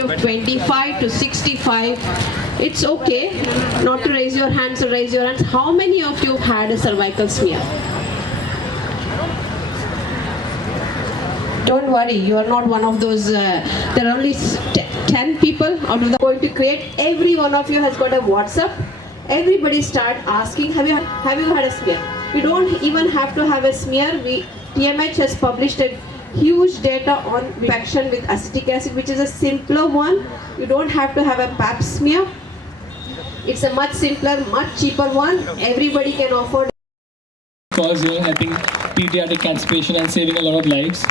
of 25 to 65, it's okay not to raise your hands or raise your hands. How many of you had a cervical smear? Don't worry, you are not one of those. There are only 10 people out of the going to create. Every one of you has got a WhatsApp. Everybody start asking, have you had a smear? You don't even have to have a smear. TMH has published a huge data on infection with acetic acid, which is a simpler one. You don't have to have a pap smear. It's a much simpler, much cheaper one. Everybody can afford. Because helping pediatric cancer patients and saving a lot of lives.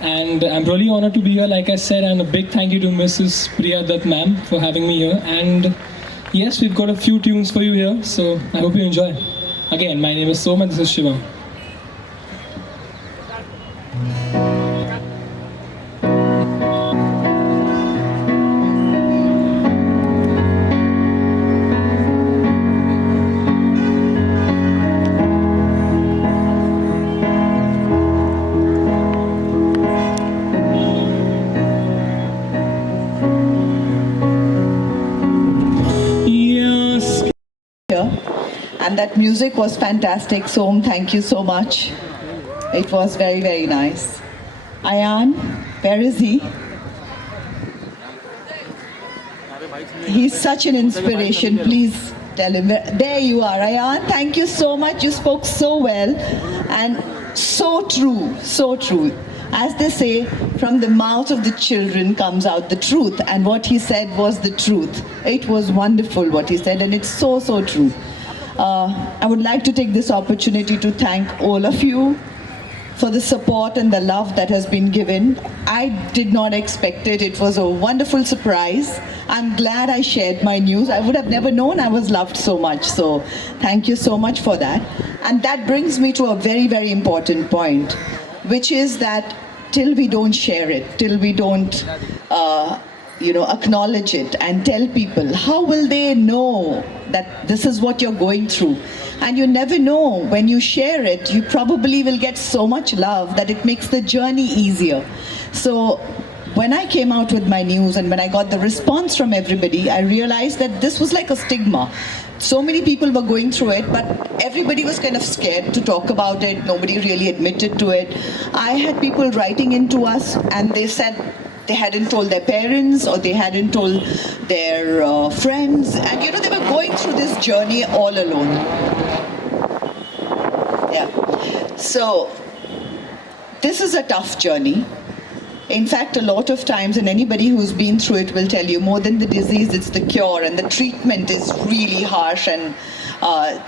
And I'm really honored to be here, like I said, and a big thank you to Mrs. PriyaDutt ma'am for having me here. And yes, we've got a few tunes for you here, so I hope you enjoy. Again, my name is Som and this is Shiva. And that music was fantastic. Som, thank you so much. It was very, very nice. Ayan, where is he? He's such an inspiration. Please tell him. There you are, Ayan. Thank you so much. You spoke so well and so true, so true. As they say, from the mouth of the children comes out the truth. And what he said was the truth. It was wonderful what he said, and it's so, so true. I would like to take this opportunity to thank all of you for the support and the love that has been given. I did not expect it. It was a wonderful surprise. I'm glad I shared my news. I would have never known I was loved so much. So thank you so much for that. And that brings me to a very, very important point, which is that till we don't share it, till we don't acknowledge it and tell people, how will they know that this is what you're going through? And you never know, when you share it, you probably will get so much love that it makes the journey easier. So when I came out with my news and when I got the response from everybody, I realized that this was like a stigma. So many people were going through it, but everybody was kind of scared to talk about it. Nobody really admitted to it. I had people writing into us and they said they hadn't told their parents or they hadn't told their friends. And they were going through this journey all alone. Yeah. So this is a tough journey. In fact, a lot of times, and anybody who's been through it will tell you, more than the disease, it's the cure, and the treatment is really harsh and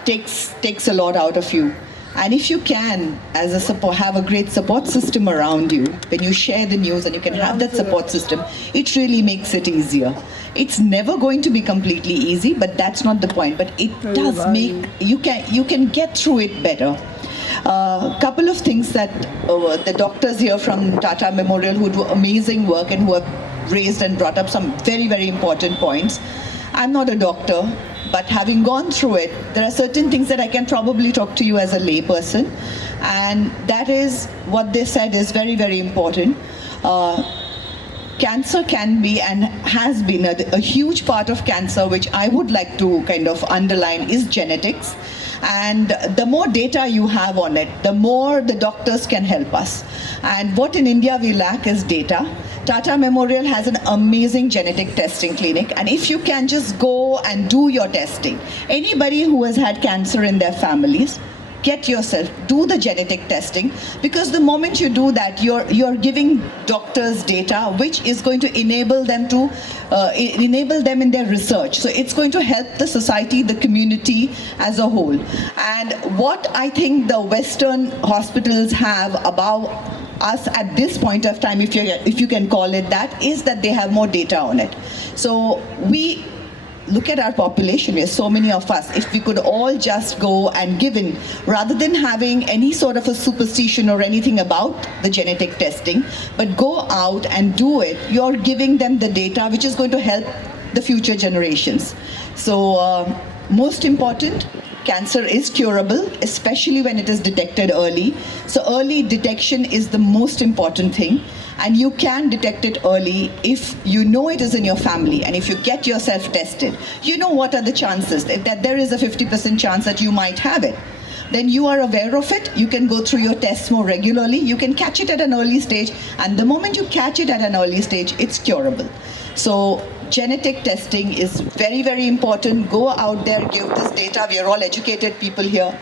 takes a lot out of you. And if you can, as a support, have a great support system around you, when you share the news and you can have that support system, it really makes it easier. It's never going to be completely easy, but that's not the point. But it does make, you can get through it better. Couple of things that the doctors here from Tata Memorial who do amazing work and who have raised and brought up some very, very important points. I'm not a doctor, but having gone through it, there are certain things that I can probably talk to you as a layperson, and that is what they said is very, very important. Cancer can be and has been a huge part of cancer, which I would like to kind of underline, is genetics. And the more data you have on it, the more the doctors can help us. And what in India we lack is data. Tata Memorial has an amazing genetic testing clinic, and if you can just go and do your testing, anybody who has had cancer in their families, get yourself, do the genetic testing, because the moment you do that, you're giving doctors data which is going to enable them in their research. So it's going to help the society, the community as a whole. And what I think the Western hospitals have above us at this point of time, if you can call it that, is that they have more data on it. So we look at our population, there's so many of us. If we could all just go and give in, rather than having any sort of a superstition or anything about the genetic testing, but go out and do it, you're giving them the data which is going to help the future generations. So most important, cancer is curable, especially when it is detected early. So early detection is the most important thing. And you can detect it early if you know it is in your family, and if you get yourself tested. You know what are the chances that there is a 50% chance that you might have it. Then you are aware of it, you can go through your tests more regularly, you can catch it at an early stage, and the moment you catch it at an early stage, it's curable. So genetic testing is very, very important. Go out there, give this data. We are all educated people here.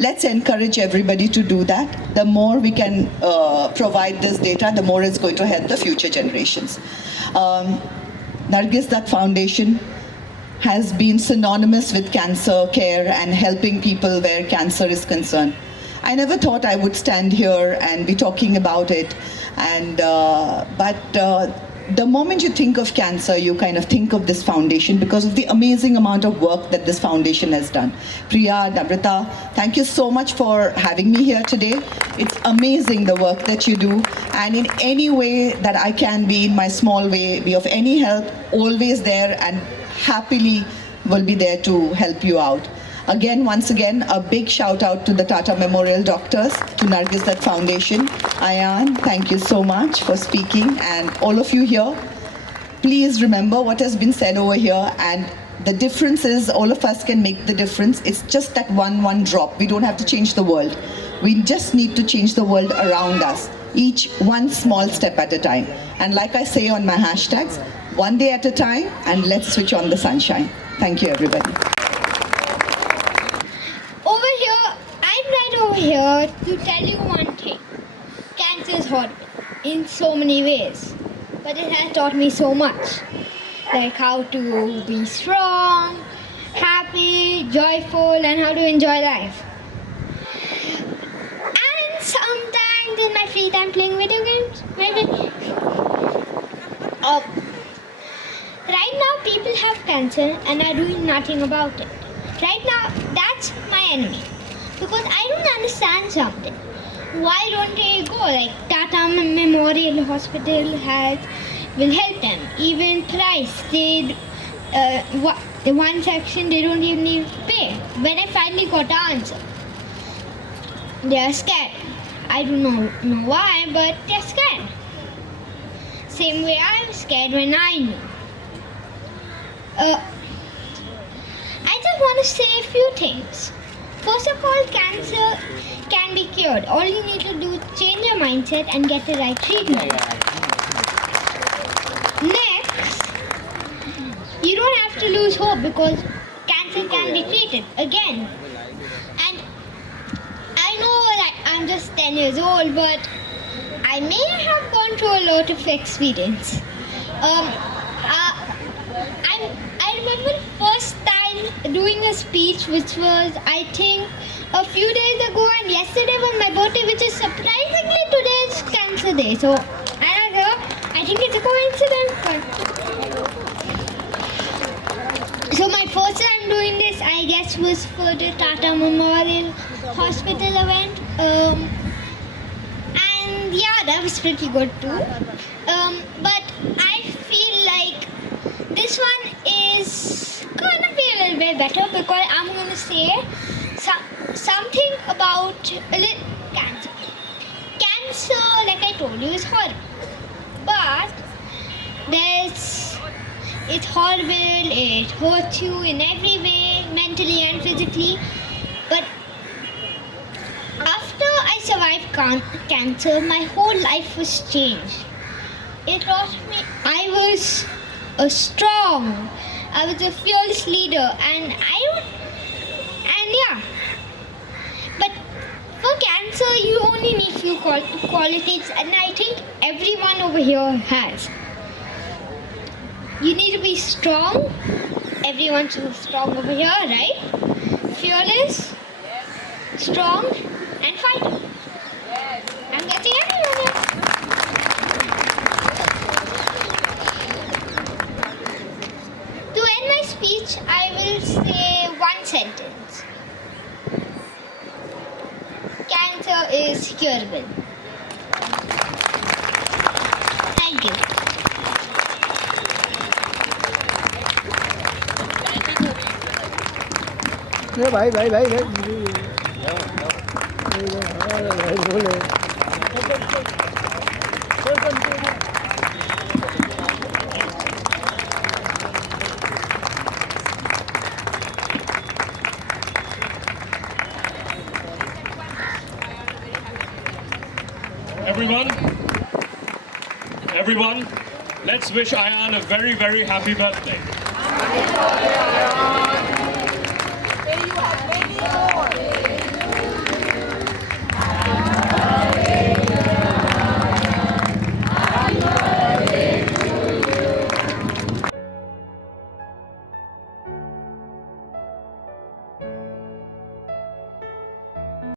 Let's encourage everybody to do that. The more we can provide this data, the more it's going to help the future generations. Nargis Dutt Foundation has been synonymous with cancer care and helping people where cancer is concerned. I never thought I would stand here and be talking about it, but the moment you think of cancer, you kind of think of this foundation because of the amazing amount of work that this foundation has done. Priya, Nabrata, thank you so much for having me here today. It's amazing the work that you do, and in any way that I can be, in my small way, be of any help, always there and happily will be there to help you out. Again, once again, a big shout out to the Tata Memorial Doctors, to Nargis Dutt Foundation. Ayan, thank you so much for speaking, and all of you here, please remember what has been said over here, and the difference is all of us can make the difference. It's just that one drop. We don't have to change the world. We just need to change the world around us, each one small step at a time. And like I say on my hashtags, one day at a time, and let's switch on the sunshine. Thank you, everybody. I'm right over here to tell you one thing. Cancer is horrible in so many ways, but it has taught me so much. Like how to be strong, happy, joyful, and how to enjoy life. And sometimes in my free time playing video games, right now people have cancer and are doing nothing about it. Right now, that's my enemy. Because I don't understand something. Why don't they go? Like Tata Memorial Hospital will help them. Even price, one section they don't even need to pay. When I finally got the answer, they are scared. I don't know why, but they're scared. Same way I was scared when I knew. I just want to say a few things. First of all, cancer can be cured. All you need to do is change your mindset and get the right treatment. Next, you don't have to lose hope because cancer can be treated again. And I know that I'm just 10 years old, but I may have gone through a lot of experience. I remember the first time doing a speech, which was, I think, a few days ago, and yesterday was my birthday, which is surprisingly today's Cancer Day. So, I don't know, I think it's a coincidence. So my first time doing this, I guess, was for the Tata Memorial Hospital event. And yeah, that was pretty good too. But I feel like this one is gonna be a little bit better because I'm gonna say something about cancer. Cancer, like I told you, is horrible. But it's horrible, it hurts you in every way, mentally and physically. But after I survived cancer, my whole life was changed. It taught me I was strong. I was a fearless leader, and yeah. But for cancer, you only need few qualities, and I think everyone over here has. You need to be strong. Everyone's strong over here, right? Fearless, strong, and fighting. I'm getting everyone here. To end my speech, I will say one sentence. Cancer is curable. Thank you. भाई भाई भाई भाई Everyone, let's wish Ayan a very, very happy birthday.